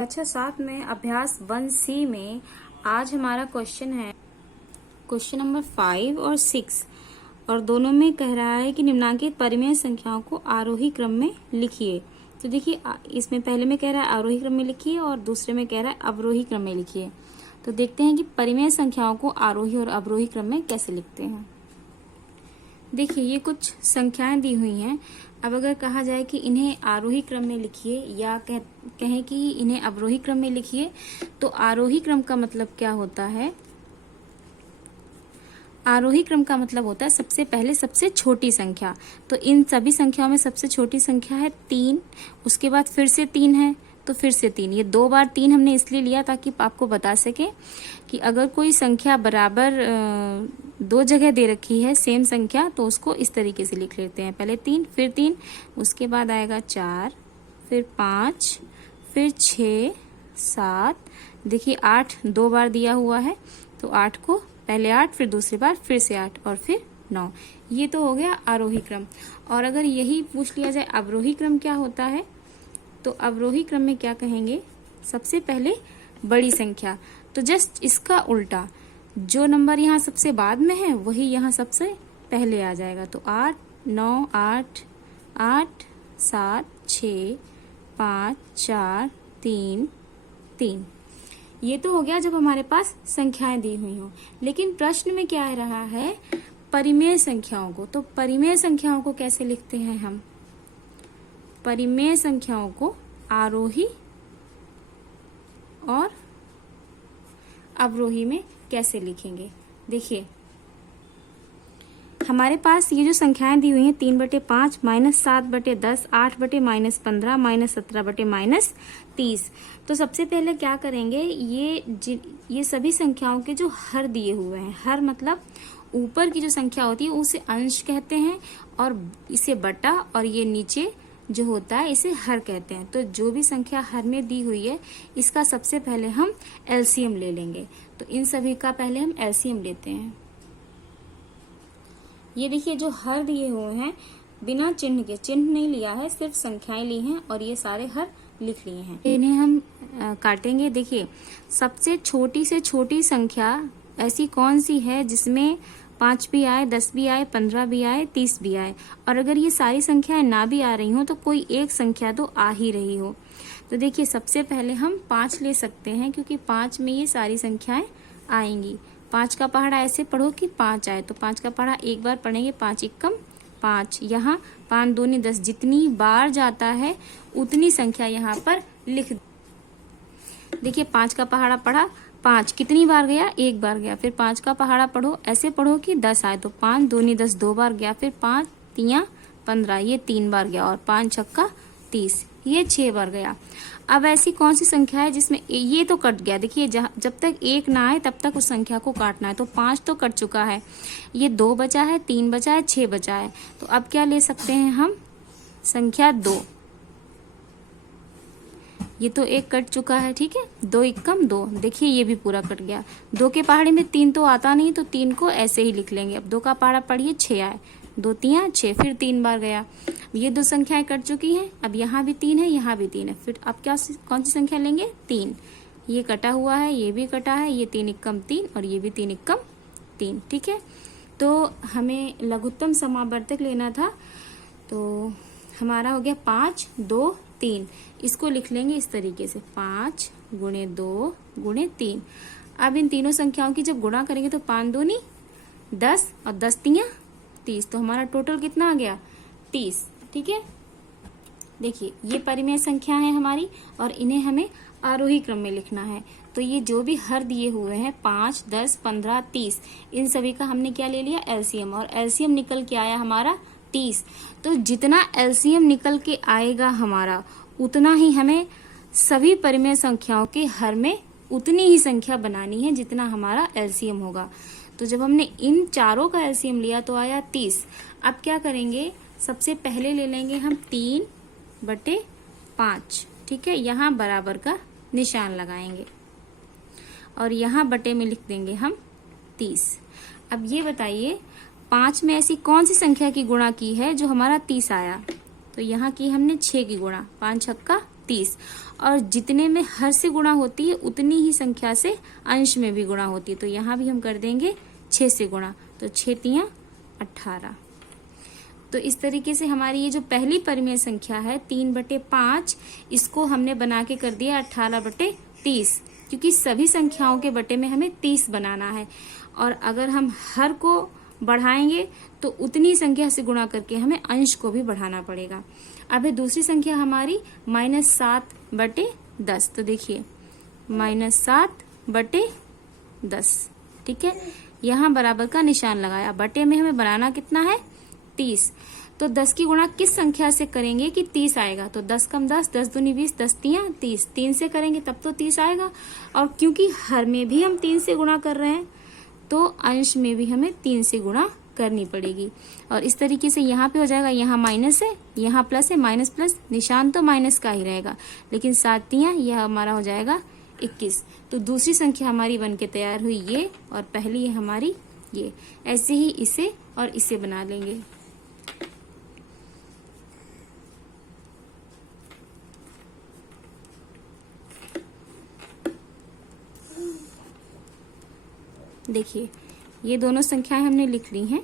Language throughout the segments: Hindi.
अच्छा, साथ में अभ्यास 1C में आज हमारा क्वेश्चन है क्वेश्चन नंबर 5 और 6 और दोनों में कह रहा है कि निम्नांकित परिमेय संख्याओं को आरोही क्रम में लिखिए। तो देखिए, इसमें पहले में कह रहा है आरोही क्रम में लिखिए और दूसरे में कह रहा है अवरोही क्रम में लिखिए। तो देखते हैं कि परिमेय संख्याओं को आरोही और अवरोही क्रम में कैसे लिखते हैं। देखिए, ये कुछ संख्याएं दी हुई हैं। अब अगर कहा जाए कि इन्हें आरोही क्रम में लिखिए या कहें कि इन्हें अवरोही क्रम में लिखिए, तो आरोही क्रम का मतलब क्या होता है? आरोही क्रम का मतलब होता है सबसे पहले सबसे छोटी संख्या। तो इन सभी संख्याओं में सबसे छोटी संख्या है 3, उसके बाद फिर से 3 है, तो फिर से 3। ये 2 बार 3 हमने इसलिए लिया ताकि आपको बता सके कि अगर कोई संख्या बराबर 2 जगह दे रखी है सेम संख्या, तो उसको इस तरीके से लिख लेते हैं। पहले 3, फिर 3, उसके बाद आएगा 4, फिर 5, फिर 6, 7। देखिए 8 2 बार दिया हुआ है, तो 8 को पहले 8, फिर दूसरी बार फिर से 8 और फिर 9। ये तो हो गया आरोही क्रम। और अगर यही पूछ लिया जाए अवरोही क्रम क्या होता है, तो अवरोही क्रम में क्या कहेंगे? सबसे पहले बड़ी संख्या। तो जस्ट इसका उल्टा, जो नंबर यहाँ सबसे बाद में है वही यहाँ सबसे पहले आ जाएगा। तो 8, 9, 8, 8, 7, 6, 5, 4, 3, 3। ये तो हो गया जब हमारे पास संख्याएं दी हुई हो। लेकिन प्रश्न में क्या रहा है? परिमेय संख्याओं को। तो परिमेय संख्याओं को कैसे लिखते हैं हम? परिमेय संख्याओं को आरोही और अवरोही में कैसे लिखेंगे? देखिए, हमारे पास ये जो संख्याएं दी हुई हैं 3/5, -7/10, 8/-15, -17/-30। तो सबसे पहले क्या करेंगे? ये सभी संख्याओं के जो हर दिए हुए हैं, हर मतलब ऊपर की जो संख्या होती है उसे अंश कहते हैं और इसे बटा, और ये नीचे जो होता है इसे हर कहते हैं। तो जो भी संख्या हर में दी हुई है इसका सबसे पहले हम एलसीएम ले लेंगे। तो इन सभी का पहले हम एलसीएम लेते हैं। ये देखिए, जो हर दिए हुए हैं बिना चिन्ह के, चिन्ह नहीं लिया है, सिर्फ संख्याएं ली हैं और ये सारे हर लिख लिए हैं। इन्हें हम काटेंगे। देखिए, सबसे छोटी से छोटी संख्या ऐसी कौन सी है जिसमें 5 भी आए, 10 भी आए, 15 भी आए, 30 भी आए? और अगर ये सारी संख्याएं ना भी आ रही हो तो कोई एक संख्या तो आ ही रही हो। तो देखिए, सबसे पहले हम 5 ले सकते हैं क्योंकि 5 में ये सारी संख्याएं आएंगी। 5 का पहाड़ा ऐसे पढ़ो कि 5 आए, तो 5 का पहाड़ा एक बार पढ़ेंगे, 5 एकम 5। यहाँ 5 दूनी 10, जितनी बार जाता है उतनी संख्या यहाँ पर लिख। देखिए, 5 का पहाड़ा पढ़ा, 5 कितनी बार गया? एक बार गया। फिर 5 का पहाड़ा पढ़ो, ऐसे पढ़ो कि 10 आए, तो 5 दूनी 10 2 बार गया। फिर 5 तियां 15, ये 3 बार गया। और 5 छक्का 30, ये 6 बार गया। अब ऐसी कौन सी संख्या है जिसमें ये तो कट गया? देखिए, जब तक 1 ना आए तब तक उस संख्या को काटना है। तो 5 तो कट चुका है, ये 2 बचा है, 3 बचा है, 6 बचा है। तो अब क्या ले सकते हैं हम? संख्या 2। ये तो 1 कट चुका है, ठीक है। 2 एकम 2, देखिए ये भी पूरा कट गया। 2 के पहाड़े में 3 तो आता नहीं, तो 3 को ऐसे ही लिख लेंगे। अब 2 का पहाड़ा पढ़िए, 6 आए, 2 तियां 6, फिर 3 बार गया। ये 2 संख्याएं कट चुकी हैं। अब यहाँ भी 3 है, यहाँ भी 3 है। फिर अब कौन सी संख्या लेंगे? 3। ये कटा हुआ है, ये भी कटा है, ये 3 एकम 3 और ये भी 3 एकम 3, ठीक है। तो हमें लघुत्तम समावर्तक लेना था, तो हमारा हो गया 5, 2, 3। इसको लिख लेंगे इस तरीके से, 5 गुणे 2 गुणे 3। अब इन तीनों संख्याओं की जब गुणा करेंगे तो 5 दूनी 10 और 10 तियां 30। तो हमारा टोटल कितना आ गया? 30, ठीक है। देखिए, ये परिमेय संख्या है हमारी और इन्हें हमें आरोही क्रम में लिखना है। तो ये जो भी हर दिए हुए हैं 5, 10, 15, 30, इन सभी का हमने क्या ले लिया? एलसीएम। और एलसीएम निकल के आया हमारा 30। तो जितना एलसीएम निकल के आएगा हमारा, उतना ही हमें सभी परिमेय संख्याओं के हर में उतनी ही संख्या बनानी है जितना हमारा एलसीएम होगा। तो जब हमने इन चारों का एलसीएम लिया तो आया 30। अब क्या करेंगे? सबसे पहले ले लेंगे हम 3/5, ठीक है। यहाँ बराबर का निशान लगाएंगे और यहाँ बटे में लिख देंगे हम 30। अब ये बताइए, 5 में ऐसी कौन सी संख्या की गुणा की है जो हमारा 30 आया? तो यहाँ की हमने 6 की गुणा, 5 छक्का 30। और जितने में हर से गुणा होती है उतनी ही संख्या से अंश में भी गुणा होती है। तो यहाँ भी हम कर देंगे 6 से गुणा, तो 6 तियां 18। तो इस तरीके से हमारी ये जो पहली परिमेय संख्या है 3/5, इसको हमने बना के कर दिया 18/30, क्योंकि सभी संख्याओं के बटे में हमें 30 बनाना है। और अगर हम हर को बढ़ाएंगे तो उतनी संख्या से गुणा करके हमें अंश को भी बढ़ाना पड़ेगा। अब है दूसरी संख्या हमारी -7/10। तो देखिए -7/10, ठीक है। यहाँ बराबर का निशान लगाया, बटे में हमें बनाना कितना है 30। तो 10 की गुणा किस संख्या से करेंगे कि 30 आएगा? तो 10 कम 10, 10 दूनी 20, 10 तियां 30, 3 से करेंगे तब तो 30 आएगा। और क्योंकि हर में भी हम 3 से गुणा कर रहे हैं तो अंश में भी हमें 3 से गुणा करनी पड़ेगी। और इस तरीके से यहाँ पे हो जाएगा, यहाँ माइनस है, यहाँ प्लस है, माइनस प्लस, निशान तो माइनस का ही रहेगा, लेकिन 7 तियां यह हमारा हो जाएगा 21। तो दूसरी संख्या हमारी बन के तैयार हुई ये, और पहली है हमारी ये। ऐसे ही इसे और इसे बना लेंगे। देखिए ये दोनों संख्याएं हमने लिख ली हैं।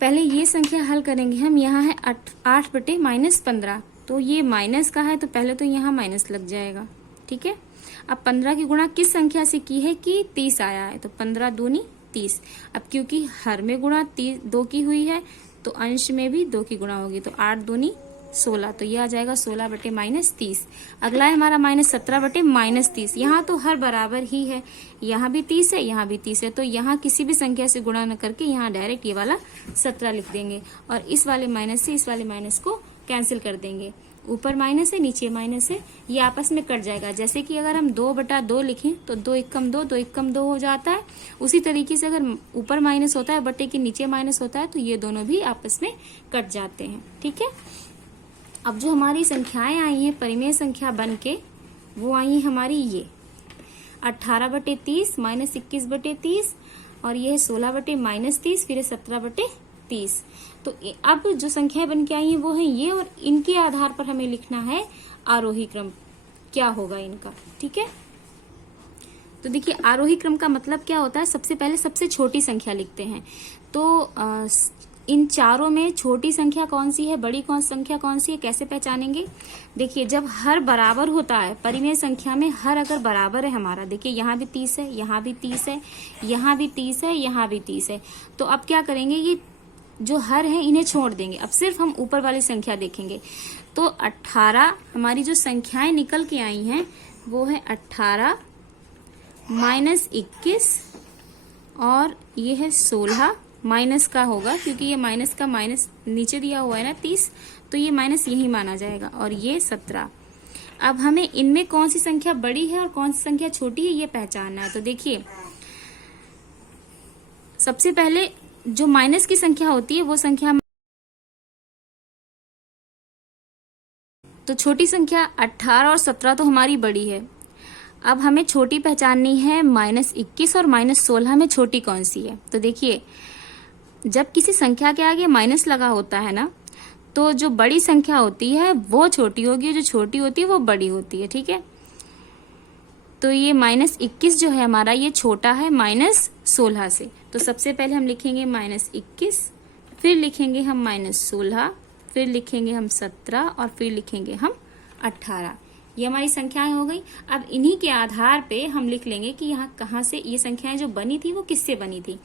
पहले ये संख्या हल करेंगे हम। यहाँ है 8/-15, तो ये माइनस का है तो पहले तो यहाँ माइनस लग जाएगा, ठीक है। अब 15 की गुणा किस संख्या से की है कि 30 आया है, तो 15 दूनी 30। अब क्योंकि हर में गुणा 2 की हुई है तो अंश में भी 2 की गुणा होगी, तो 8 दूनी 16, तो ये आ जाएगा 16/-30। अगला है हमारा -17/-30। यहाँ तो हर बराबर ही है, यहाँ भी 30 है, यहाँ भी 30 है, तो यहाँ किसी भी संख्या से गुणा न करके यहाँ डायरेक्ट ये वाला 17 लिख देंगे। और इस वाले माइनस से इस वाले माइनस को कैंसिल कर देंगे। ऊपर माइनस है, नीचे माइनस है, ये आपस में कट जाएगा। जैसे कि अगर हम 2/2 लिखें तो 2 एकम 2, 2 एकम 2 हो जाता है। उसी तरीके से अगर ऊपर माइनस होता है बटे के नीचे माइनस होता है तो ये दोनों भी आपस में कट जाते हैं, ठीक है। अब जो हमारी संख्याएं आई हैं परिमेय संख्या बन के, वो आई है हमारी ये 18/30 -21/30, और ये है 16/-30, फिर 17/30। तो अब जो संख्याएं बन के आई हैं वो है ये, और इनके आधार पर हमें लिखना है आरोही क्रम क्या होगा इनका, ठीक है। तो देखिए आरोही क्रम का मतलब क्या होता है, सबसे पहले सबसे छोटी संख्या लिखते हैं। तो इन चारों में छोटी संख्या कौन सी है, बड़ी संख्या कौन सी है, कैसे पहचानेंगे? देखिए जब हर बराबर होता है, परिमेय संख्या में हर अगर बराबर है हमारा, देखिए यहाँ भी 30 है, यहाँ भी 30 है, यहाँ भी 30 है, यहाँ भी 30 है, तो अब क्या करेंगे, ये जो हर है इन्हें छोड़ देंगे। अब सिर्फ हम ऊपर वाली संख्या देखेंगे। तो 18 हमारी जो संख्याएं निकल के आई हैं वो है 18 -21, और ये है 16, माइनस का होगा क्योंकि ये माइनस का माइनस नीचे दिया हुआ है ना 30, तो ये माइनस यही माना जाएगा, और ये 17। अब हमें इनमें कौन सी संख्या बड़ी है और कौन सी संख्या छोटी है ये पहचानना है। तो देखिए सबसे पहले जो माइनस की संख्या होती है वो संख्या, तो छोटी संख्या 18 और 17 तो हमारी बड़ी है। अब हमें छोटी पहचाननी है -21 और -16 में छोटी कौन सी है। तो देखिए जब किसी संख्या के आगे माइनस लगा होता है ना, तो जो बड़ी संख्या होती है वो छोटी होगी, जो छोटी होती है वो बड़ी होती है, ठीक है। तो ये -21 जो है हमारा ये छोटा है -16 से। तो सबसे पहले हम लिखेंगे -21, फिर लिखेंगे हम -16, फिर लिखेंगे हम 17, और फिर लिखेंगे हम 18। ये हमारी संख्याएं हो गई। अब इन्हीं के आधार पे हम लिख लेंगे कि यहाँ कहाँ से ये संख्याएं जो बनी थी वो किससे बनी थी।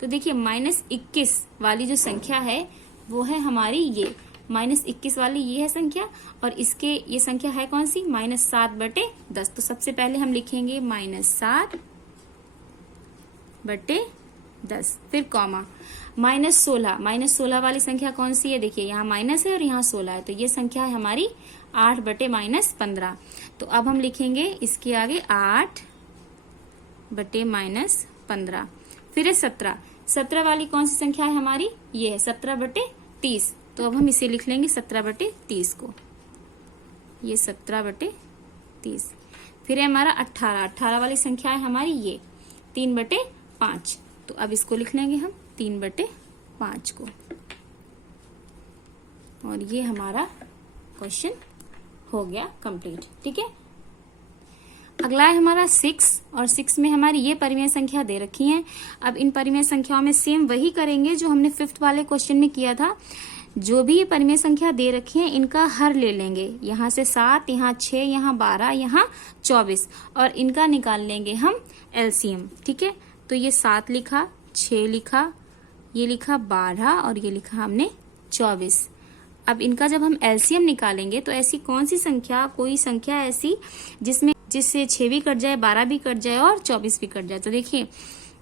तो देखिए -21 वाली जो संख्या है वो है हमारी ये -21 वाली ये है संख्या, और इसके ये संख्या है कौन सी, -7/10। तो सबसे पहले हम लिखेंगे -7/10, फिर कॉमा -16 वाली संख्या कौन सी है, देखिए यहाँ माइनस है और यहाँ 16 है, तो ये संख्या है हमारी 8/-15। तो अब हम लिखेंगे इसके आगे 8/-15, फिर है 17 वाली कौन सी संख्या है हमारी, ये है 17/30। तो अब हम इसे लिख लेंगे 17/30 को, ये 17/30। फिर है हमारा 18 वाली संख्या है हमारी ये 3/5। तो अब इसको लिख लेंगे हम 3/5 को, और ये हमारा क्वेश्चन हो गया कंप्लीट। ठीक है, अगला है हमारा 6, और 6 में हमारी ये परिमेय संख्या दे रखी है। अब इन परिमेय संख्याओं में सेम वही करेंगे जो हमने 5th वाले क्वेश्चन में किया था। जो भी ये परिमेय संख्या दे रखी है इनका हर ले लेंगे, यहाँ से 7, यहाँ 6, यहाँ 12, यहाँ 24, और इनका निकाल लेंगे हम एलसीएम। ठीक है, तो ये 7 लिखा, 6 लिखा, ये लिखा 12, और ये लिखा हमने 24। अब इनका जब हम एलसीएम निकालेंगे तो ऐसी कौन सी संख्या, कोई संख्या ऐसी जिससे 6 भी कट जाए, 12 भी कट जाए और 24 भी कट जाए। तो देखिए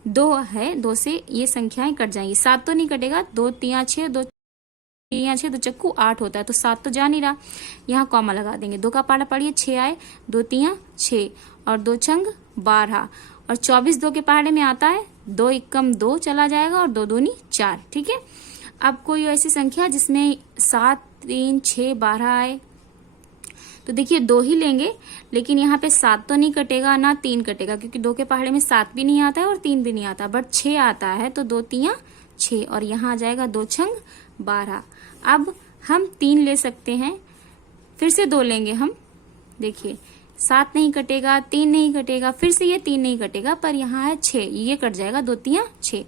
2 है, 2 से ये संख्याएं कट जाएंगी। 7 तो नहीं कटेगा, 2 3 6, 2 3 6, 2 चक्कू 8 होता है, तो 7 तो जा नहीं रहा, यहाँ कॉमा लगा देंगे। 2 का पहाड़ा पढ़िए 6 आए, 2 3 6 और 2 छंग 12, और 24 2 के पहाड़े में आता है, 2 एकम 2 चला जाएगा और 2 दूनी 4। ठीक है, अब कोई ऐसी संख्या जिसमें 7 3 6 12 आए, तो देखिए 2 ही लेंगे, लेकिन यहाँ पे 7 तो नहीं कटेगा, ना 3 कटेगा, क्योंकि 2 के पहाड़े में 7 भी नहीं आता है और 3 भी नहीं आता, बट 6 आता है, तो 2 3 6, और यहाँ आ जाएगा 2 छंग 12। अब हम 3 ले सकते हैं, फिर से 2 लेंगे हम, देखिए 7 नहीं कटेगा, 3 नहीं कटेगा, फिर से ये 3 नहीं कटेगा, पर यहाँ है 6, ये कट जाएगा, 2 3 6।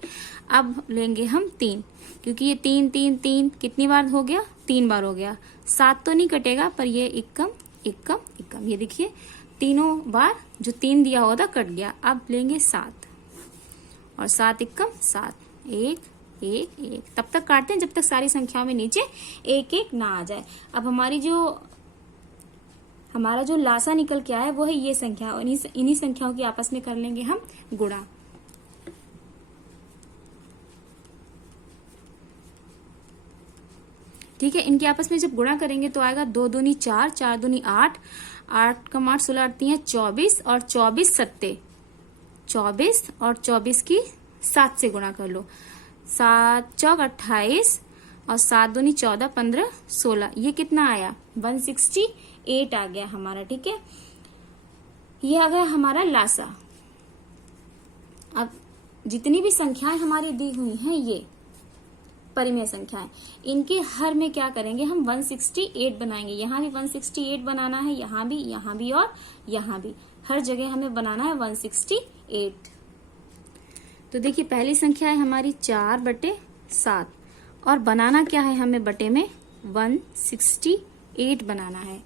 अब लेंगे हम 3, क्योंकि ये 3 3 3 कितनी बार हो गया, 3 बार हो गया। 7 तो नहीं कटेगा, पर ये एकम एकम एकम, ये देखिए तीनों बार जो 3 दिया हुआ था कट गया। अब लेंगे 7, और 7 एकम 7, 1 1 1, तब तक काटते हैं जब तक सारी संख्याओं में नीचे 1 1 ना आ जाए। अब हमारा जो लासा निकल के आया है वो है ये संख्या, और इन्हीं संख्याओं की आपस में कर लेंगे हम गुणा। ठीक है, इनके आपस में जब गुणा करेंगे तो आएगा 2 दूनी 4, 4 दूनी 8, 8 कम 8 16 8 3 24, और 24 सत्ते 24, और 24 की 7 से गुणा कर लो, 7 चौक 28, और 7 दूनी 14 15 16, ये कितना आया 168 आ गया हमारा। ठीक है, ये आ गया हमारा लासा। अब जितनी भी संख्याएं हमारी दी हुई हैं ये परिमेय संख्याएं, इनके हर में क्या करेंगे हम 168 बनाएंगे। यहाँ भी 168 बनाना है, यहाँ भी और यहाँ भी, हर जगह हमें बनाना है 168। तो देखिए पहली संख्या है हमारी 4/7, और बनाना क्या है हमें बटे में 168 बनाना है।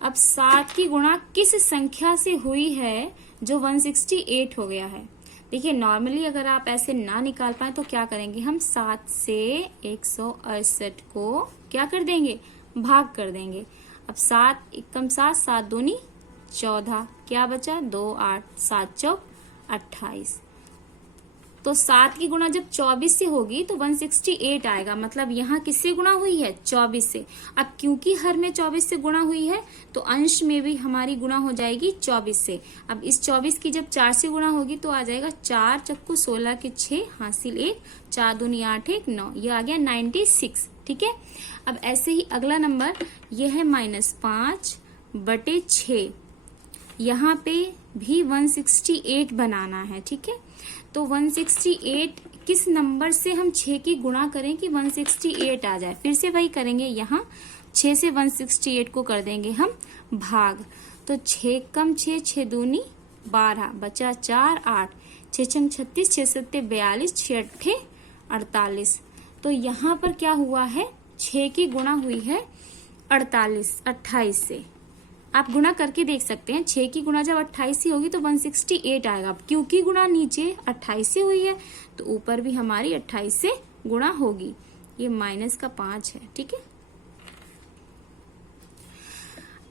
अब 7 की गुणा किस संख्या से हुई है जो 168 हो गया है। देखिए नॉर्मली अगर आप ऐसे ना निकाल पाए तो क्या करेंगे हम, 7 से 168 को क्या कर देंगे, भाग कर देंगे। अब 7 एकम 7, 7 दूनी 14, क्या बचा 2 8, 7 चौक 28। तो 7 की गुणा जब 24 से होगी तो 168 आएगा, मतलब यहाँ किससे गुणा हुई है 24 से। अब क्योंकि हर में 24 से गुणा हुई है तो अंश में भी हमारी गुणा हो जाएगी 24 से। अब इस 24 की जब 4 से गुणा होगी तो आ जाएगा 4 चक्कू 16 के 6 हासिल 1, 4 दूनी 8 1 9, ये आ गया 96। ठीक है, अब ऐसे ही अगला नंबर ये है -5/6, यहाँ पे भी 168 बनाना है। ठीक है, तो 168 किस नंबर से हम 6 की गुणा करें कि 168 आ जाए। फिर से वही करेंगे, यहाँ 6 से 168 को कर देंगे हम भाग। तो 6 कम 6, 6 दूनी 12, बचा 4 8, 6 छंग 36, 6 सत्ते 42, 6 अट्ठे 48। तो यहाँ पर क्या हुआ है, 6 की गुणा हुई है 28 से। आप गुणा करके देख सकते हैं, 6 की गुणा जब 28 से होगी तो 168 आएगा। अब क्योंकि गुणा नीचे 28 से हुई है तो ऊपर भी हमारी 28 से गुणा होगी। ये -5 है। ठीक है,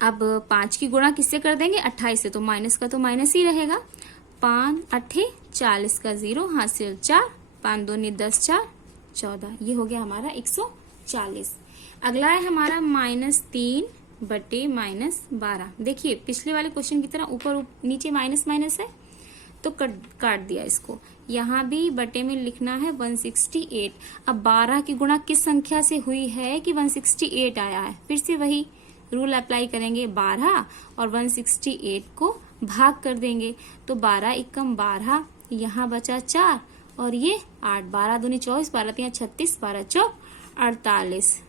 अब 5 की गुणा किससे कर देंगे 28 से, तो माइनस का तो माइनस ही रहेगा। 5 अट्ठे 40 का 0 हासिल 4, 5 दूनी 10 4 14, ये हो गया हमारा 140। अगला है हमारा -3/-12। देखिए पिछले वाले क्वेश्चन की तरह ऊपर नीचे माइनस माइनस है तो काट दिया इसको। यहाँ भी बटे में लिखना है 168। अब 12 की गुणा किस संख्या से हुई है कि 168 आया है। फिर से वही रूल अप्लाई करेंगे, 12 और 168 को भाग कर देंगे। तो 12 एकम 12, यहाँ बचा 4 और ये 8, 12 दूनी 24, 12 तिया 36, 12 चौक 48।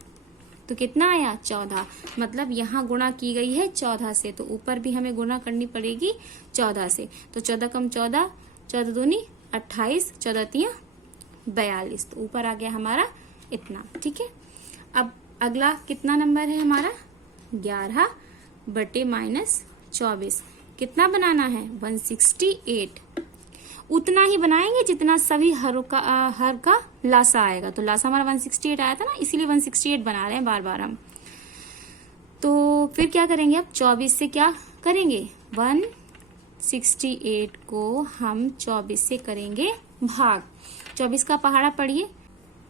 तो कितना आया 14। मतलब यहाँ गुणा की गई है 14 से, तो ऊपर भी हमें गुणा करनी पड़ेगी 14 से। तो 14 कम 14, 14 दूनी 28, 14 तिया 42। तो ऊपर आ गया हमारा इतना। ठीक है, अब अगला कितना नंबर है हमारा 11 बटे -24। कितना बनाना है 168। उतना ही बनाएंगे जितना सभी हर का लासा आएगा। तो लासा हमारा 168 आया था ना, इसीलिए 168 बना रहे हैं बार बार हम। तो फिर क्या करेंगे, अब 24 से क्या करेंगे, 168 को हम 24 से करेंगे भाग। 24 का पहाड़ा पढ़िए।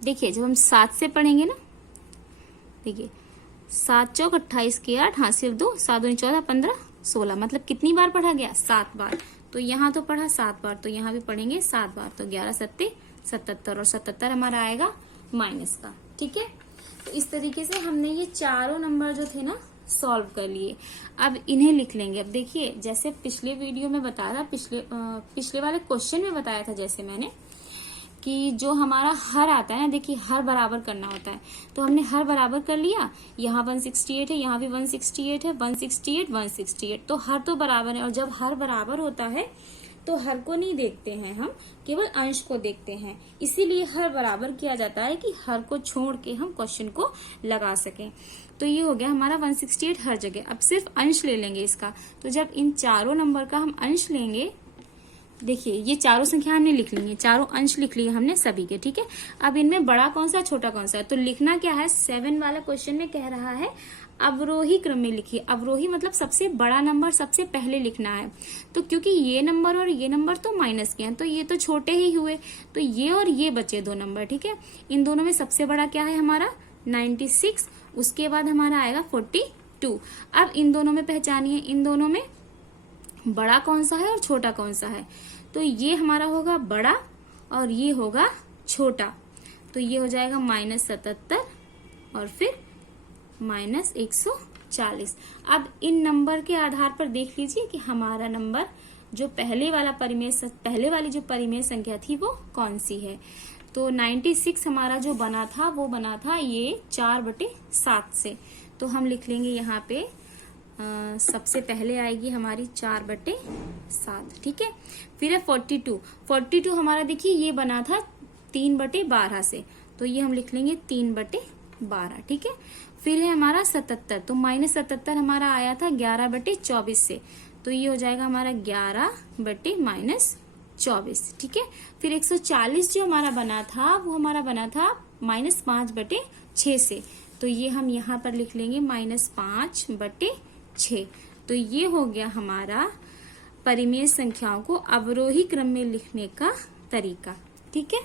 देखिए जब हम 7 से पढ़ेंगे ना, देखिए 7 चौक 28 के 8, हाँ सिर्फ 2, 7 दूनी 14, 15 16। मतलब कितनी बार पढ़ा गया 7 बार। तो यहाँ तो पढ़ा 7 बार, तो यहाँ भी पढ़ेंगे 7 बार। तो 11 सत्ते 77 और 77 हमारा आएगा माइनस का। ठीक है, तो इस तरीके से हमने ये चारों नंबर जो थे ना सॉल्व कर लिए। अब इन्हें लिख लेंगे। अब देखिए जैसे पिछले वीडियो में बताया था, पिछले वाले क्वेश्चन में बताया था जैसे मैंने, कि जो हमारा हर आता है ना, देखिए हर बराबर करना होता है। तो हमने हर बराबर कर लिया, यहाँ 168 है, यहाँ भी 168 है, 168 168। तो हर तो बराबर है, और जब हर बराबर होता है तो हर को नहीं देखते हैं हम, केवल अंश को देखते हैं। इसीलिए हर बराबर किया जाता है कि हर को छोड़ के हम क्वेश्चन को लगा सकें। तो ये हो गया हमारा 168 हर जगह। अब सिर्फ अंश ले लेंगे इसका। तो जब इन चारों नंबर का हम अंश लेंगे, देखिए ये चारों संख्या हमने लिख ली है, चारों अंश लिख लिए हमने सभी के। ठीक है, अब इनमें बड़ा कौन सा छोटा कौन सा है, तो लिखना क्या है, 7 वाला क्वेश्चन में कह रहा है अवरोही क्रम में लिखिए। अवरोही मतलब सबसे बड़ा नंबर सबसे पहले लिखना है। तो क्योंकि ये नंबर और ये नंबर तो माइनस के हैं, तो ये तो छोटे ही हुए, तो ये और ये बचे 2 नंबर। ठीक है, इन दोनों में सबसे बड़ा क्या है हमारा 96, उसके बाद हमारा आएगा 42। अब इन दोनों में पहचानिए, इन दोनों में बड़ा कौन सा है और छोटा कौन सा है। तो ये हमारा होगा बड़ा और ये होगा छोटा। तो ये हो जाएगा -77 और फिर -140। अब इन नंबर के आधार पर देख लीजिए कि हमारा नंबर जो पहले वाली जो परिमेय संख्या थी वो कौन सी है। तो 96 हमारा जो बना था वो बना था ये 4/7 से। तो हम लिख लेंगे यहाँ पे सबसे पहले आएगी हमारी 4/7। ठीक है, फिर है 42 हमारा देखिए ये बना था 3/12 से। तो ये हम लिख लेंगे 3/12। ठीक है, फिर है हमारा 77। तो -77 हमारा आया था 11/24 से। तो ये हो जाएगा हमारा 11/-24। ठीक है, फिर 140 जो हमारा बना था वो हमारा बना था -5/6 से। तो ये हम यहाँ पर लिख लेंगे -5/6। तो ये हो गया हमारा परिमेय संख्याओं को अवरोही क्रम में लिखने का तरीका। ठीक है।